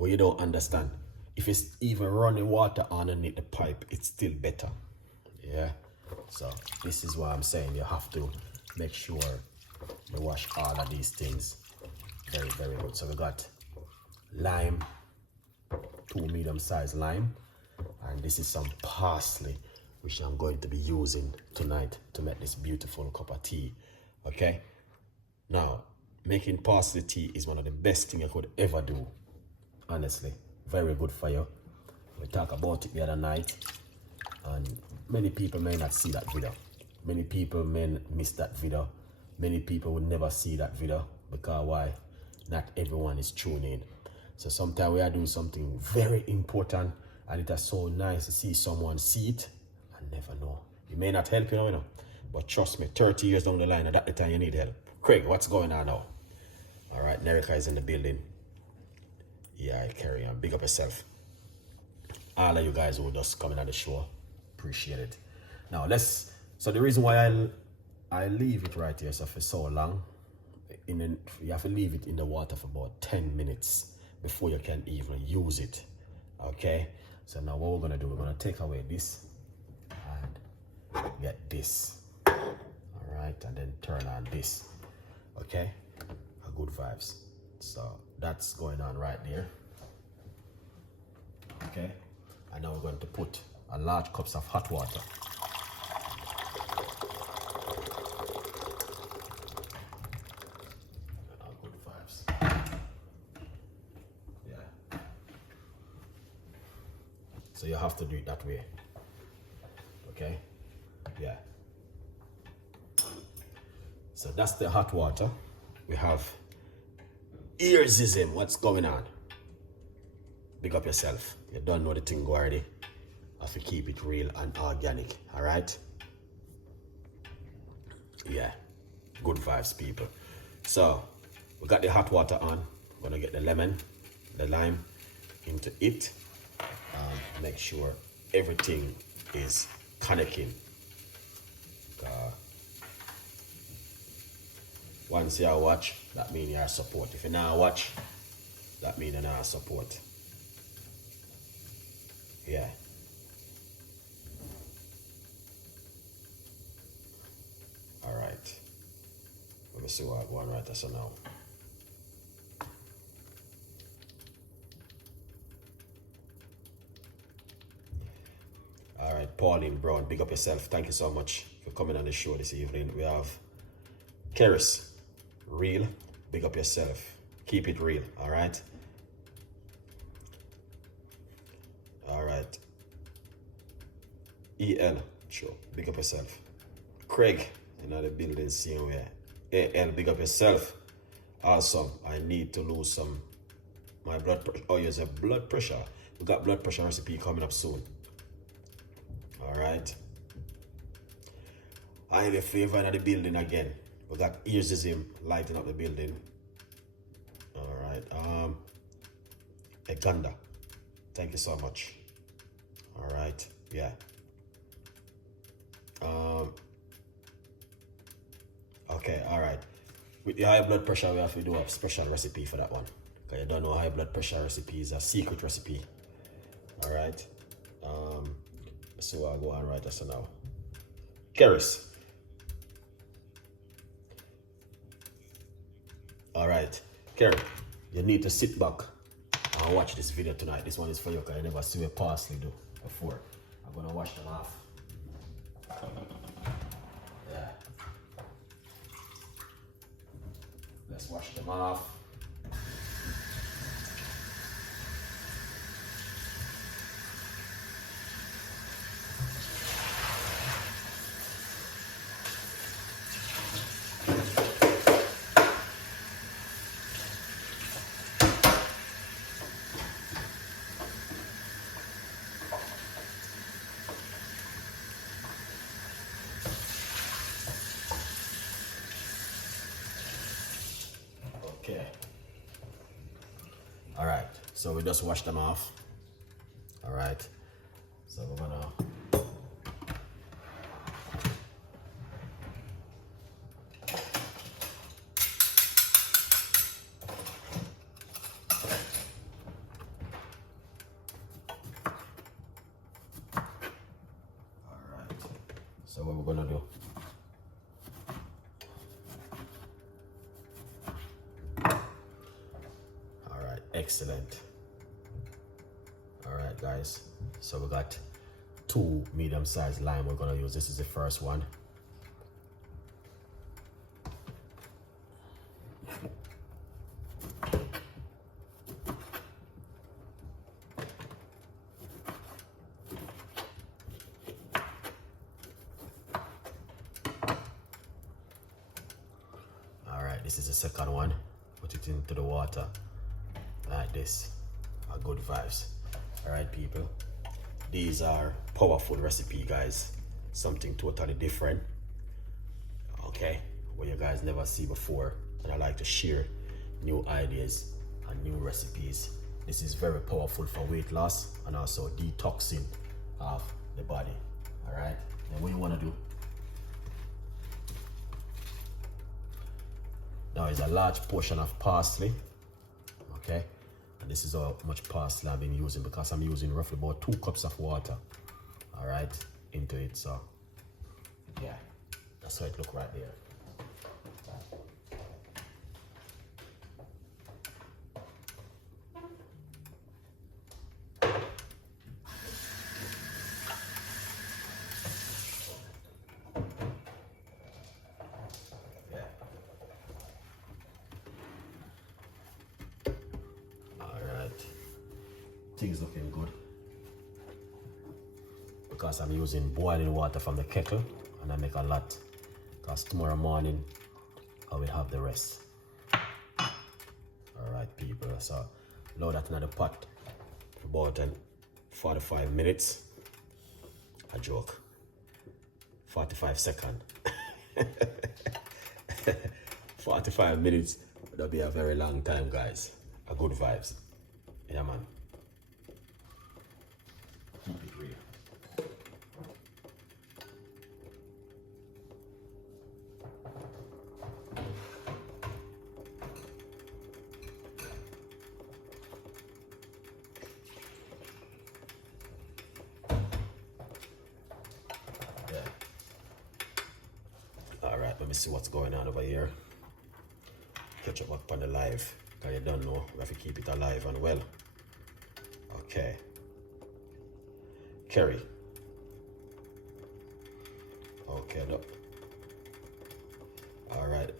what you don't understand, if it's even running water underneath the pipe, it's still better. Yeah. So this is why I'm saying you have to make sure you wash all of these things very, very good. So we got lime, 2 medium-sized lime, and this is some parsley, which I'm going to be using tonight to make this beautiful cup of tea. Okay. Now, making parsley tea is one of the best things you could ever do. Honestly, very good for you. We talked about it the other night, and many people may not see that video. Many people may miss that video. Many people will never see that video because why? Not everyone is tuning in. So sometimes we are doing something very important, and it is so nice to see someone see it and never know. It may not help you know, but trust me, 30 years down the line, at that time you need help. Craig, what's going on now? All right, Nerika is in the building. Yeah, carry on. Big up yourself. All of you guys who just coming on the show, appreciate it. Now so the reason why I leave it right here for so long, you have to leave it in the water for about 10 minutes before you can even use it. Okay, so now what we're gonna do, we're gonna take away this and get this. All right, and then turn on this. Okay, good vibes. So that's going on right there. Okay, and now we're going to put a large cups of hot water. Good vibes. Yeah. So you have to do it that way. Okay. Yeah. So that's the hot water. We have earsism. What's going on? Big up yourself. You don't know the thing already. Have to keep it real and organic. All right? Yeah. Good vibes, people. So we got the hot water on. We're gonna get the lemon, the lime into it. Make sure everything is connecting. Once you watch, that means you support. If you not watch, that means you not support. Yeah. All right. Let me see what I'm going right so now. All right, Pauline Brown, big up yourself. Thank you so much for coming on the show this evening. We have Keris, real, big up yourself. Keep it real, all right? All right. EL, sure, big up yourself. Craig, another building scene where AL, big up yourself. Awesome. I need to lose my blood pressure. Oh, yes, blood pressure. We got blood pressure recipe coming up soon. All right. I am a favor in the building again. We got earsism lighting up the building. All right. Eganda, thank you so much. All right. Yeah. Okay. All right. With the high blood pressure, we have to do a special recipe for that one. Okay, you don't know high blood pressure recipe is a secret recipe. All right. So I'll go on right just now. Keris. All right, Kerry, you need to sit back and watch this video tonight. This one is for you because I never see a parsley do before. I'm gonna wash them off. Yeah. Let's wash them off. Okay. All right, so we just wash them off. All right, so we're gonna So what we're gonna do, all right, excellent. All right, guys, so we got 2 medium-sized lime we're gonna use. This is the first one. All right, this is the second one. Put it into the water like this. Good vibes. All right, people, these are powerful recipe, guys. Something totally different, okay, what you guys never see before. And I like to share new ideas and new recipes. This is very powerful for weight loss and also detoxing of the body. All right, and what you want to do now is a large portion of parsley, okay. And this is how much parsley I've been using, because I'm using roughly about 2 cups of water, all right, into it. So yeah, that's how it look right there. Things looking good, because I'm using boiling water from the kettle, and I make a lot, because tomorrow morning I will have the rest. All right, people, so load that in the pot for about 45 minutes. A joke, 45 seconds. 45 minutes, that'll be a very long time, guys. A good vibes. Yeah, man. All right, let me see what's going on over here. Catch up on the live, because you don't know, we have to keep it alive and well. Okay. Curry. Okay, look. All right.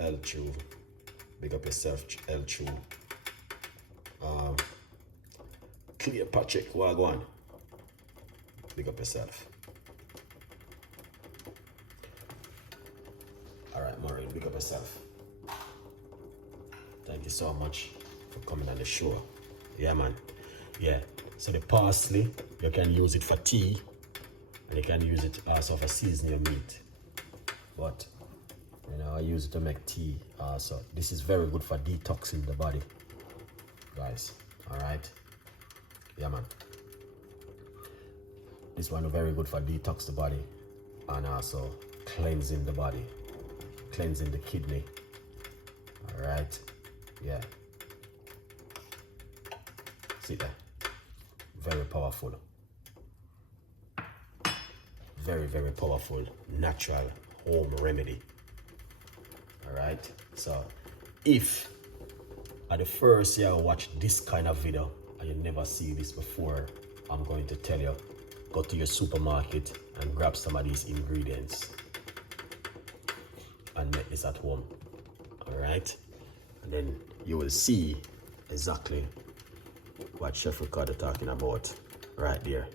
L Chew. Big up yourself, L Chew. Clear Patrick, wagwan. Big up yourself. All right, Maureen, big up yourself. Thank you so much for coming on the show. Yeah, man. Yeah. So the parsley, you can use it for tea, and you can use it also for seasoning your meat. But you know, I use it to make tea also. This is very good for detoxing the body, guys. All right. Yeah, man. This one is very good for detox the body and also cleansing the body, cleansing the kidney. All right. Yeah. See that? Very powerful. Very, very powerful natural home remedy. All right. So if at the first year watch this kind of video and you never see this before, I'm going to tell you, go to your supermarket and grab some of these ingredients and make this at home. All right. And then you will see exactly what Chef Ricardo talking about right there.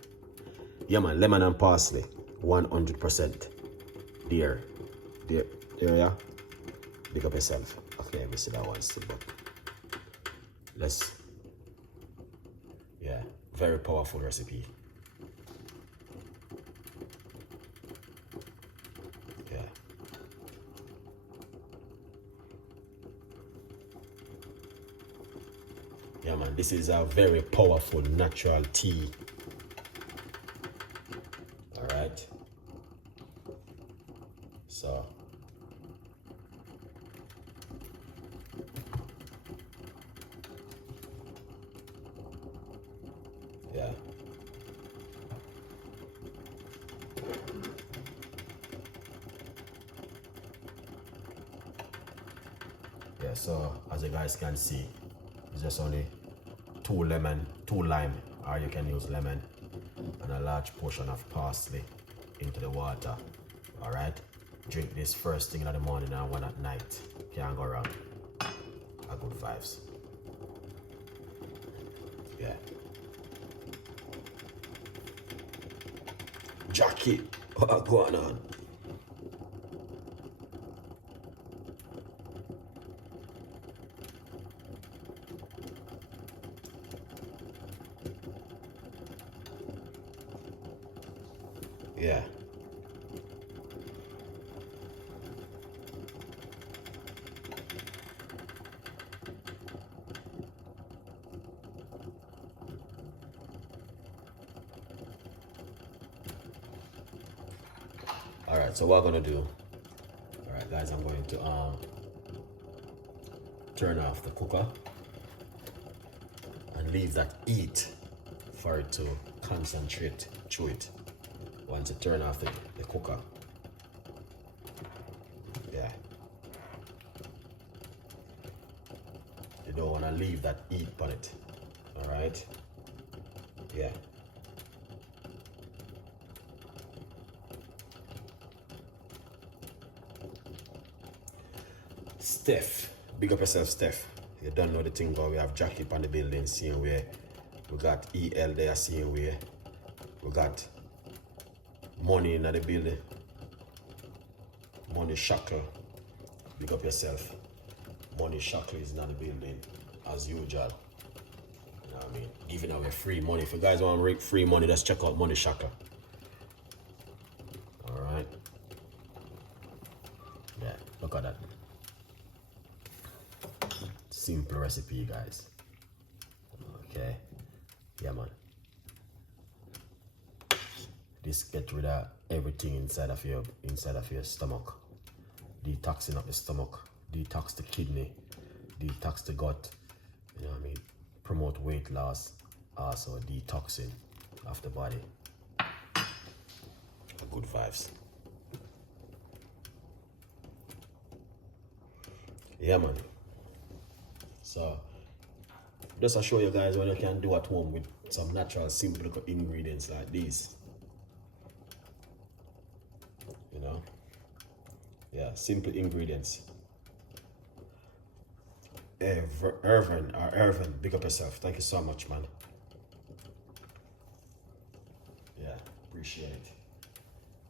Yeah, man, lemon and parsley, 100%. There, yeah. Pick up yourself. Okay, let me see that one still, but let's, yeah, very powerful recipe. Yeah. Yeah, man, this is a very powerful natural tea. All right. So, yeah. so as you guys can see, it's just only 2 lime, or you can use lemon, and a large portion of parsley into the water. All right, drink this first thing in the morning and one at night. Can't go wrong. A good vibes. Yeah. Jackie, what's going on? Yeah. All right, so what I'm gonna do, all right guys, I'm going to turn off the cooker and leave that heat for it to concentrate through it. Once you turn off the cooker, yeah, you don't want to leave that heat on it. All right, yeah. Steph, big up yourself, Steph. You don't know the thing, but we have Jackie on the building, same way. We got EL there, same way. We got Money in the building. Money Shackle, big up yourself. Money Shackle is in the building, as usual. You know what I mean? Giving away free money. If you guys want free money, let's check out Money Shackle. All right. Yeah, look at that. Simple recipe, guys. Okay. Yeah, man. This get rid of everything inside of your stomach. Detoxing up the stomach, detox the kidney, detox the gut. You know what I mean? Promote weight loss, also detoxing of the body. Good vibes. Yeah, man. So just to show you guys what you can do at home with some natural, simple ingredients like these. You know? Yeah, simple ingredients. Irvin, big up yourself. Thank you so much, man. Yeah, appreciate it.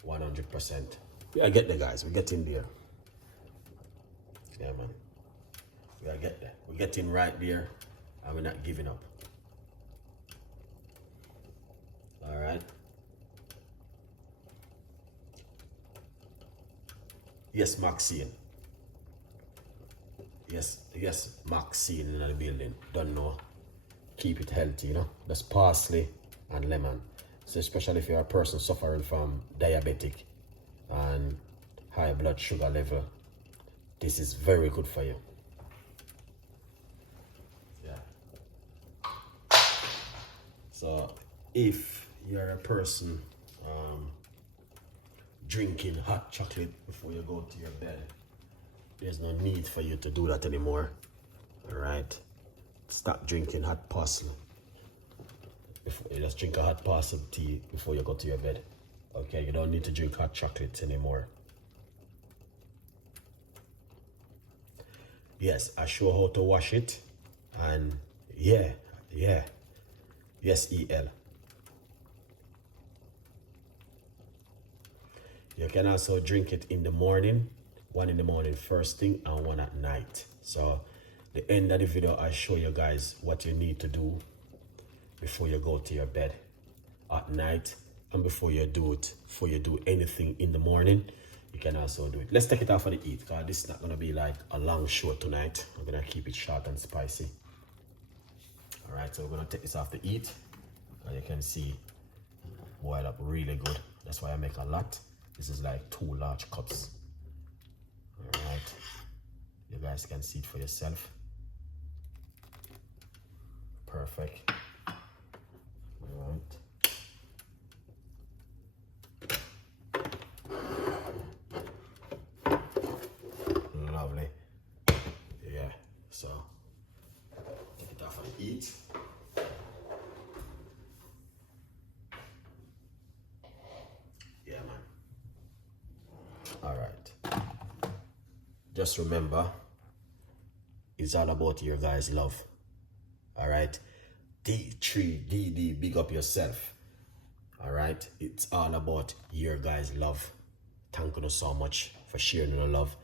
100%. Yeah, I get there, guys. We're getting there. Yeah, man. We gotta get there. We're getting right there, and we're not giving up. All right. Yes, Maxine. Yes, Maxine in the building. Don't know. Keep it healthy, you know. That's parsley and lemon. So especially if you're a person suffering from diabetic and high blood sugar level, this is very good for you. Yeah. So if you're a person drinking hot chocolate before you go to your bed, there's no need for you to do that anymore. All right, stop drinking hot parsley. Just drink a hot parsley tea before you go to your bed. Okay, you don't need to drink hot chocolate anymore. Yes, I show how to wash it, and yes, EL. You can also drink it in the morning, one in the morning first thing and one at night. So the end of the video, I show you guys what you need to do before you go to your bed at night, and before you do anything in the morning, you can also do it. Let's take it off of the heat, because this is not gonna be like a long show tonight. I'm gonna keep it short and spicy. All right, so we're gonna take this off the heat, and you can see boil up really good. That's why I make a lot. This is like 2 large cups. All right, you guys can see it for yourself. Perfect. All right. Lovely. Yeah, heat. Yeah, man. All right. Just remember, it's all about your guys' love. All right. D3DD, big up yourself. All right. It's all about your guys' love. Thank you so much for sharing the love.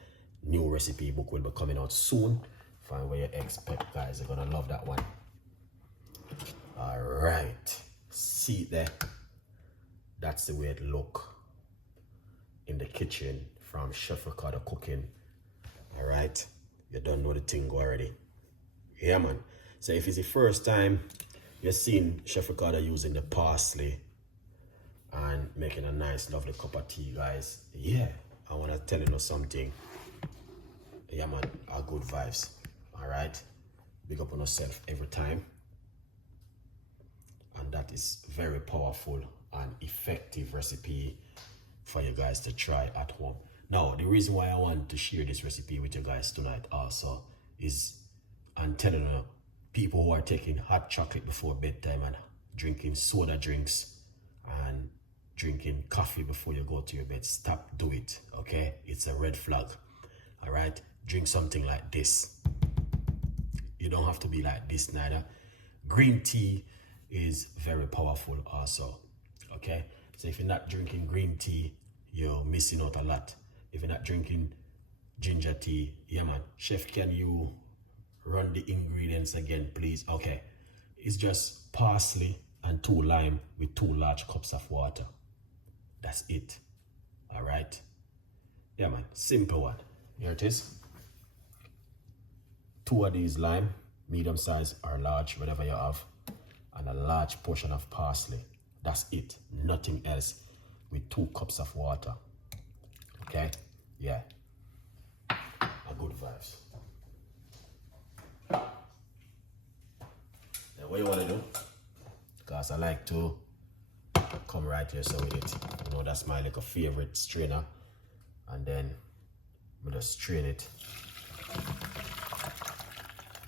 New recipe book will be coming out soon. Find where you expect, guys. You're gonna love that one. All right. See there. That's the way it look in the kitchen from Chef Ricardo Cooking. All right. You don't know the thing already. Yeah, man. So if it's the first time you're seeing Chef Ricardo using the parsley and making a nice, lovely cup of tea, guys, yeah, I want to tell you something. Yeah, man, are good vibes. All right. Big up on yourself every time. And that is very powerful and effective recipe for you guys to try at home. Now, the reason why I want to share this recipe with you guys tonight also is I'm telling you, people who are taking hot chocolate before bedtime and drinking soda drinks and drinking coffee before you go to your bed, stop, do it, okay? It's a red flag. All right, drink something like this. You don't have to be like this neither. Green tea is very powerful also, okay? So if you're not drinking green tea, you're missing out a lot. If you're not drinking ginger tea, yeah, man. Chef, can you run the ingredients again, please? Okay, it's just parsley and 2 lime with 2 large cups of water. That's it. All right. Yeah, man. Simple one. Here it is. 2 of these lime, medium size or large, whatever you have, and a large portion of parsley. That's it. Nothing else. With 2 cups of water. Okay? Yeah. A good vibes. Now what you want to do? Because I like to come right here so with it. You know, that's my like a favorite strainer. And then we just strain it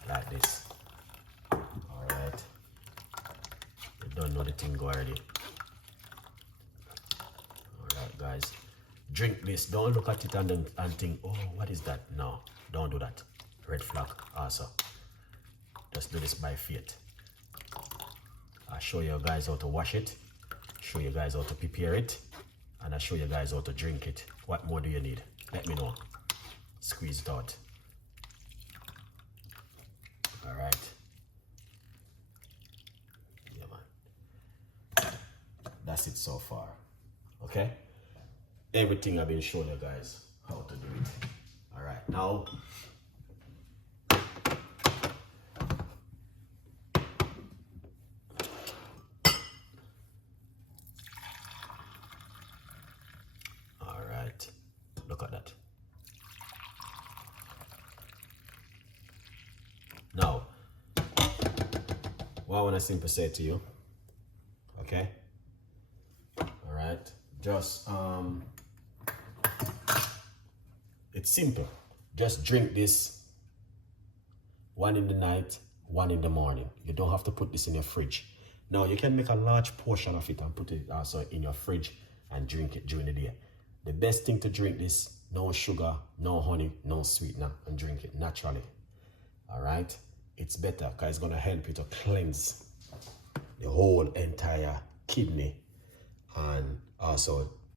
like this. Alright. You don't know the thing already. Alright, guys. Drink this. Don't look at it and think, oh, what is that? No, don't do that. Red flag also. Just do this by faith. I'll show you guys how to wash it, show you guys how to prepare it, and I'll show you guys how to drink it. What more do you need? Let me know. Squeeze it out. Alright. Yeah, man. That's it so far. Okay? Everything I've been showing you guys how to do it. Alright, now alright, look at that. Now, what I want to simply say to you, okay? Alright, just it's simple. Just drink this 1 in the night, 1 in the morning. You don't have to put this in your fridge. Now you can make a large portion of it and put it also in your fridge and drink it during the day. The best thing to drink this, no sugar, no honey, no sweetener, and drink it naturally. All right? It's better because it's gonna help you to cleanse the whole entire kidney and also